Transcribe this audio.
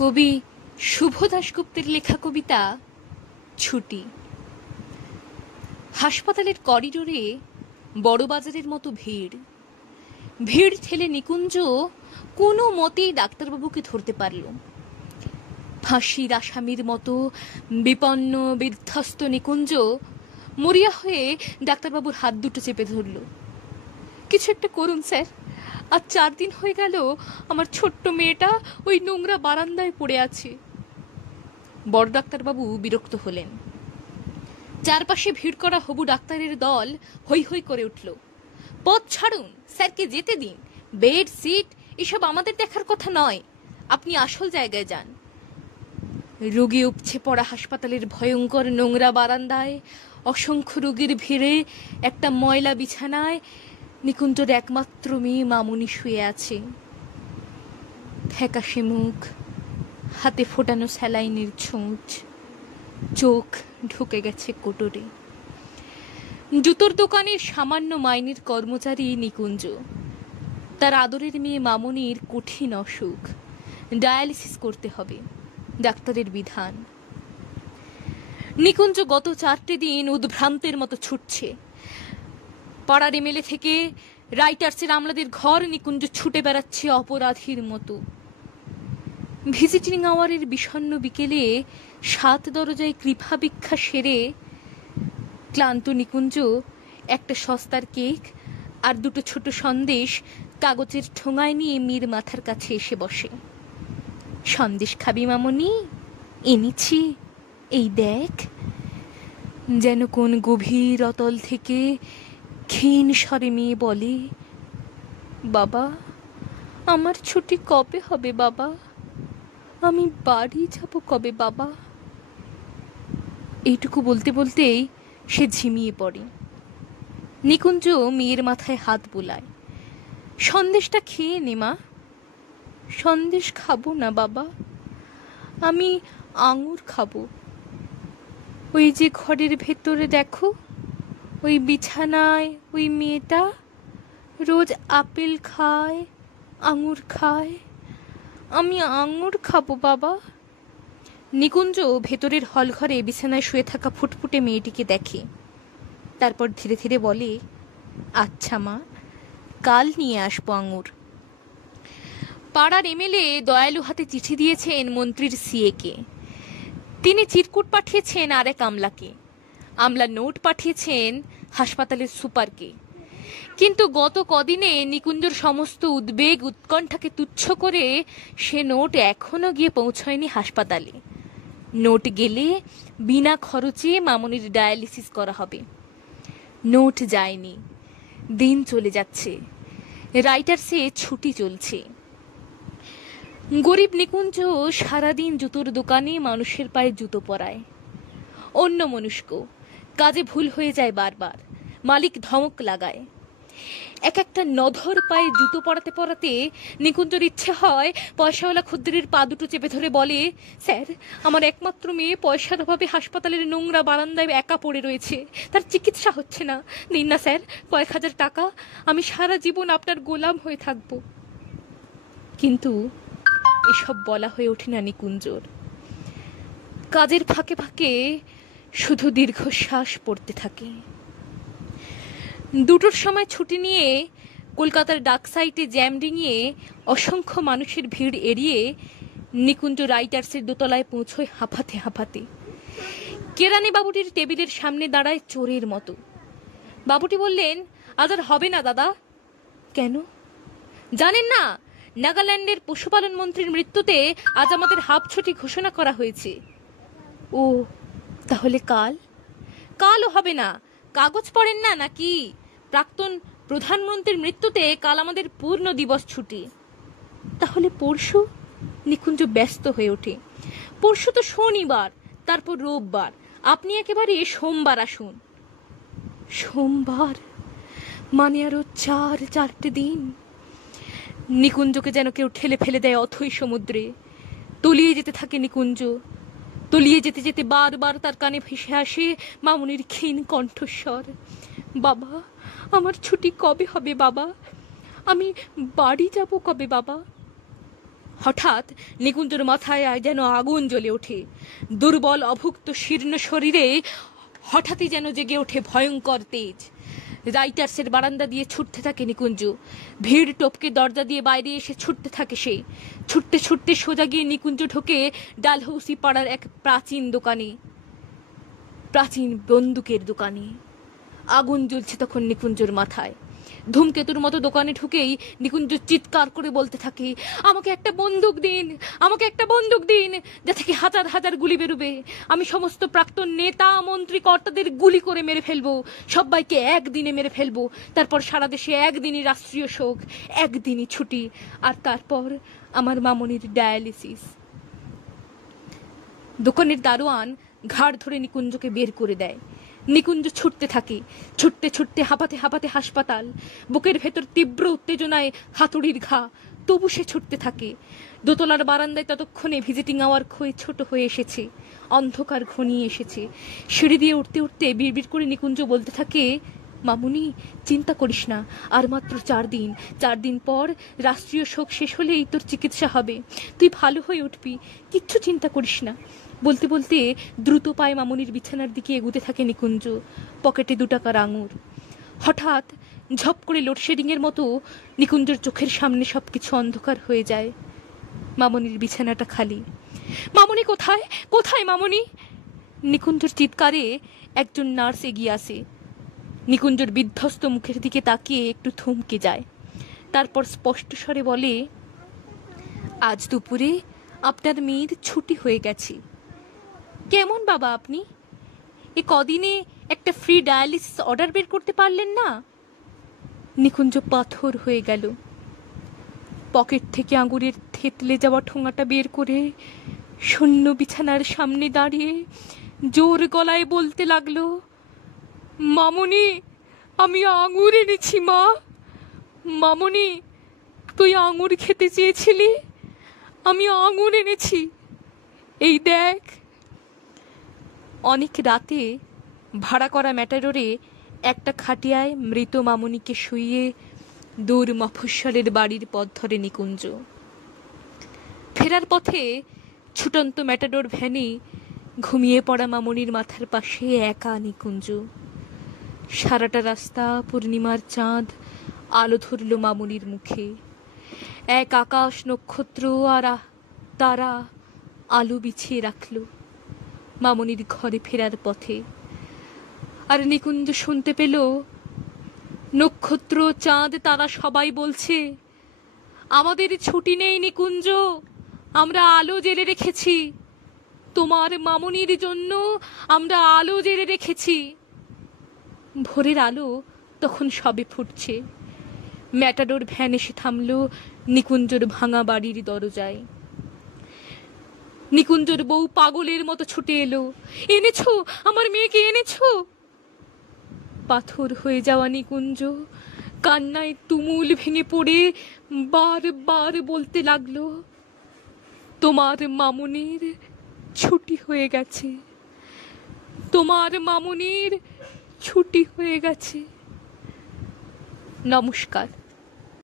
কবি শুভ দাশগুপ্তের লেখা কবিতা ছুটি। হাসপাতালের করিডোরে বড়বাজারের মতো ভিড়। ভিড় ঠেলে নিকুঞ্জ কোনো মতেই ডাক্তারবাবুকে ধরতে পারল। ফাঁসির আসামির মতো বিপন্ন বিধ্বস্ত নিকুঞ্জ মরিয়া হয়ে ডাক্তারবাবুর হাত দুটো চেপে ধরল। কিছু একটা করুন স্যার, আজ 4 দিন হয়ে গেল আমার ছোট্ট মেয়েটা ওই নোংরা বারান্দায় পড়ে আছে। বড় ডাক্তারবাবু বিরক্ত হলেন। চারপাশে ভিড় করা হবু ডাক্তারের দল হৈ হৈ করে উঠল। পথ ছাড়ুন, স্যারকে যেতে দিন, বেড সিট এসব আমাদের দেখার কথা নয়, আপনি আসল জায়গায় যান। রোগী উপচে পড়া হাসপাতালের ভয়ঙ্কর নোংরা বারান্দায় অসংখ্য রোগীর ভিড়ে একটা ময়লা বিছানায় নিকুঞ্জর একমাত্র মেয়ে মামুনি শুয়ে আছে। ফ্যাকাশে মুখ, হাতে ফোটানো স্যালাইনের ছুঁচ, চোখ ঢুকে গেছে কোটরে। জুতোর দোকানের সামান্য মাইনের কর্মচারী নিকুঞ্জ। তার আদরের মেয়ে মামুনির কঠিন অসুখ, ডায়ালিসিস করতে হবে, ডাক্তারের বিধান। নিকুঞ্জ গত 4টে দিন উদ্ভ্রান্তের মতো ছুটছে। পাড়ার এমএলএ থেকে রাইটার্সের আমলাদের ঘর নিকুঞ্জ ছুটে বেড়াচ্ছে অপরাধীর মতো। ভিজিটিং আওয়ারের বিষণ্ণ বিকেলে 7 দরজায় কৃপা ভিক্ষা সেরে ক্লান্ত নিকুঞ্জ একটা সস্তার কেক আর 2টো ছোট সন্দেশ কাগজের ঠোঙায় নিয়ে মীর মাথার কাছে এসে বসে। সন্দেশ খাবি মামনি? এনেছি, এই দেখ। যেন কোন গভীর অতল থেকে ক্ষীণ স্বরে মেয়ে বলে, বাবা আমার ছুটি কবে হবে বাবা, আমি বাড়ি যাব কবে বাবা। এইটুকু বলতে বলতেই সে ঝিমিয়ে পড়ে। নিকুঞ্জ মেয়ের মাথায় হাত বোলায়। সন্দেশটা খেয়ে নে মা। সন্দেশ খাবো না বাবা, আমি আঙুর খাবো। ওই যে ঘরের ভেতরে দেখো, ওই বিছানায় ওই মেয়েটা রোজ আপেল খায়, আঙুর খায়, আমি আঙুর খাবো বাবা। নিকুঞ্জ ভেতরের হলঘরে বিছানায় শুয়ে থাকা ফুটফুটে মেয়েটিকে দেখে। তারপর ধীরে ধীরে বলে, আচ্ছা মা, কাল নিয়ে আসবো আঙুর। পাড়ার এমএলএ দয়ালু হাতে চিঠি দিয়েছেন মন্ত্রীর সিএকে। তিনি চিরকুট পাঠিয়েছেন আরেক আমলাকে। আমলা নোট পাঠিয়েছেন হাসপাতালের সুপারকে। কিন্তু গত কদিনে নিকুঞ্জর সমস্ত উদ্বেগ উৎকণ্ঠাকে তুচ্ছ করে সে নোট এখনো গিয়ে পৌঁছয়নি হাসপাতালে। নোট গেলে বিনা খরচে মামনির ডায়ালিসিস করা হবে। নোট যায়নি, দিন চলে যাচ্ছে, রাইটার্সে ছুটি চলছে। গরিব নিকুঞ্জ সারাদিন জুতোর দোকানে মানুষের পায়ে জুতো পরায়। অন্য মনুষ্ক, কাজে ভুল হয়ে যায় বারবার, মালিক ধমক লাগায়। একটা নধর পায়ে জুতো পরাতে পরাতে নিকুঞ্জর ইচ্ছে হয় পয়সাওয়ালা খদ্দেরের পা দুটো চেপে ধরে বলে, স্যার আমার একমাত্র মেয়ে পয়সার অভাবে হাসপাতালের নোংরা বারান্দায় একা পড়ে রয়েছে, তার চিকিৎসা হচ্ছে না, দিন না স্যার কয়েক হাজার টাকা, আমি সারা জীবন আপনার গোলাম হয়ে থাকবো। কিন্তু এসব বলা হয়ে ওঠে না নিকুঞ্জর। কাজের ফাঁকে ফাঁকে শুধু দীর্ঘশ্বাস পড়তে থাকে। 2টোর সময় ছুটি নিয়ে কলকাতার ডাক সাইটে জ্যাম ডিঙিয়ে অসংখ্য মানুষের ভিড় এড়িয়ে নিকুঞ্জ রাইটার্সের দোতলায় পৌঁছয় হাঁপাতে হাঁপাতে। কেরানি বাবুটির টেবিলের সামনে দাঁড়ায় চোরের মতো। বাবুটি বললেন, আজ আর হবে না দাদা। কেন জানেন না? নাগাল্যান্ডের পশুপালন মন্ত্রীর মৃত্যুতে আজ আমাদের হাফ ছুটি ঘোষণা করা হয়েছে। ও তাহলে কাল? কালও হবে না। কাগজ পড়েন না নাকি? প্রাক্তন প্রধানমন্ত্রীর মৃত্যুতে কাল আমাদের পূর্ণ দিবস ছুটি। তাহলে পরশু? নিকুঞ্জ ব্যস্ত হয়ে ওঠে। পরশু তো শনিবার, তারপর রোববার, আপনি একেবারে সোমবার আসুন। সোমবার মানে আরো 4টে দিন। নিকুঞ্জকে যেন কেউ ঠেলে ফেলে দেয় অথৈ সমুদ্রে। তলিয়ে যেতে থাকে নিকুঞ্জ। তলিয়ে যেতে যেতে বারবার তার কানে ভেসে আসে মামুনির ক্ষীণ কণ্ঠস্বর, বাবা আমার ছুটি কবে হবে বাবা, আমি বাড়ি যাব কবে বাবা। হঠাৎ নিকুঞ্জর মাথায় যেন আগুন জ্বলে ওঠে। দুর্বল অভুক্ত শীর্ণ শরীরে হঠাৎই যেন জেগে ওঠে ভয়ঙ্কর তেজ। রাইটার্সের বারান্দা দিয়ে ছুটতে থাকে নিকুঞ্জ। ভিড় টপকে দরজা দিয়ে বাইরে এসে ছুটতে থাকে সে। ছুটতে ছুটতে সোজা গিয়ে নিকুঞ্জ ঢোকে ডালহৌসি পাড়ার এক প্রাচীন দোকানে, প্রাচীন বন্দুকের দোকানে। আগুন জ্বলছে তখন নিকুঞ্জর মাথায়। ধূমকেতুর মতো দোকানে ঢুকেই নিকুঞ্জ চিৎকার করে বলতে থাকে, আমাকে একটা বন্দুক দিন, আমাকে একটা বন্দুক দিন, যা থেকে হাজার হাজার গুলি বেরোবে। আমি সমস্ত প্রাক্তন নেতা মন্ত্রী কর্তাদের গুলি করে মেরে ফেলবো, সবাইকে একদিনে মেরে ফেলবো। তারপর সারা দেশে একদিনই রাষ্ট্রীয় শোক, একদিনই ছুটি, আর তারপর আমার মামনির ডায়ালিসিস। দোকানের দারোয়ান ঘাড় ধরে নিকুঞ্জকে বের করে দেয়। নিকুঞ্জ ছুটতে থাকে, ছুটতে ছুটতে হাঁপাতে হাঁপাতে হাসপাতাল। বুকের ভেতর তীব্র উত্তেজনায় হাতুড়ির ঘা, তবু সে ছুটতে থাকে। দোতলার বারান্দায় ততক্ষণে ভিজিটিং আওয়ার ক্ষয়ে ছোট হয়ে এসেছে, অন্ধকার ঘনিয়ে এসেছে। সিঁড়ি দিয়ে উঠতে উঠতে বিড়বিড় করে নিকুঞ্জ বলতে থাকে, মামুনি চিন্তা করিস না, আর মাত্র 4 দিন। 4 দিন পর রাষ্ট্রীয় শোক শেষ হলেই তোর চিকিৎসা হবে, তুই ভালো হয়ে উঠবি, কিচ্ছু চিন্তা করিস না। বলতে বলতে দ্রুত পায়ে মামুনির বিছানার দিকে এগুতে থাকে নিকুঞ্জ, পকেটে 2 টাকার আঙুর। হঠাৎ ঝপ করে লোডশেডিংয়ের মতো নিকুঞ্জর চোখের সামনে সবকিছু অন্ধকার হয়ে যায়। মামুনির বিছানাটা খালি। মামুনি কোথায়, কোথায় মামুনি? নিকুঞ্জর চিৎকারে একজন নার্স এগিয়ে আসে। নিকুঞ্জর বিধ্বস্ত মুখের দিকে তাকিয়ে একটু থমকে যায়, তারপর স্পষ্ট স্বরে বলে, আজ দুপুরে আপনার মেয়ের ছুটি হয়ে গেছে। কেমন বাবা আপনি? এ কদিনে একটা ফ্রি ডায়ালিসিস অর্ডার বের করতে পারলেন না? নিকুঞ্জ পাথর হয়ে গেল। পকেট থেকে আঙুরের থেতলে যাওয়া ঠোঙাটা বের করে শূন্য বিছানার সামনে দাঁড়িয়ে জোর গলায় বলতে লাগলো, মামুনি আমি আঙুর এনেছি মা। মামুনি তুই আঙুর খেতে চেয়েছিলি, আমি আঙুর এনেছি, এই দেখ। অনেক রাতে ভাড়া করা ম্যাটাডোরে একটা খাটিয়ায় মৃত মামুনিকে শুইয়ে দূর মফস্বলের বাড়ির পথ ধরে নিকুঞ্জ। ফেরার পথে ছুটন্ত ম্যাটাডোর ভ্যানে ঘুমিয়ে পড়া মামুনির মাথার পাশে একা নিকুঞ্জ। সারাটা রাস্তা পূর্ণিমার চাঁদ আলো ধরল মামুনির মুখে। এক আকাশ নক্ষত্র আর তারা আলো বিছিয়ে রাখল মামুনির ঘরে ফেরার পথে। আর নিকুঞ্জ শুনতে পেল নক্ষত্র চাঁদ তারা সবাই বলছে, আমাদের ছুটি নেই নিকুঞ্জ, আমরা আলো জেলে রেখেছি, তোমার মামুনির জন্য আমরা আলো জেলে রেখেছি। ভোরের আলো তখন সবে ফুটছে। ম্যাটাডোর ভ্যান এসে থামল নিকুঞ্জর ভাঙা বাড়ির দরজায়। নিকুঞ্জর বউ পাগলের মতো ছুটে এলো, এনেছো আমার মেয়েকে, এনেছো। পাথর হয়ে যাওয়া নিকুঞ্জ কান্নায় তুমুল ভেঙে পড়ে বারবার বলতে লাগলো, তোমার মামুনির ছুটি হয়ে গেছে, তোমার মামুনির ছুটি হয়ে গেছে। নমস্কার।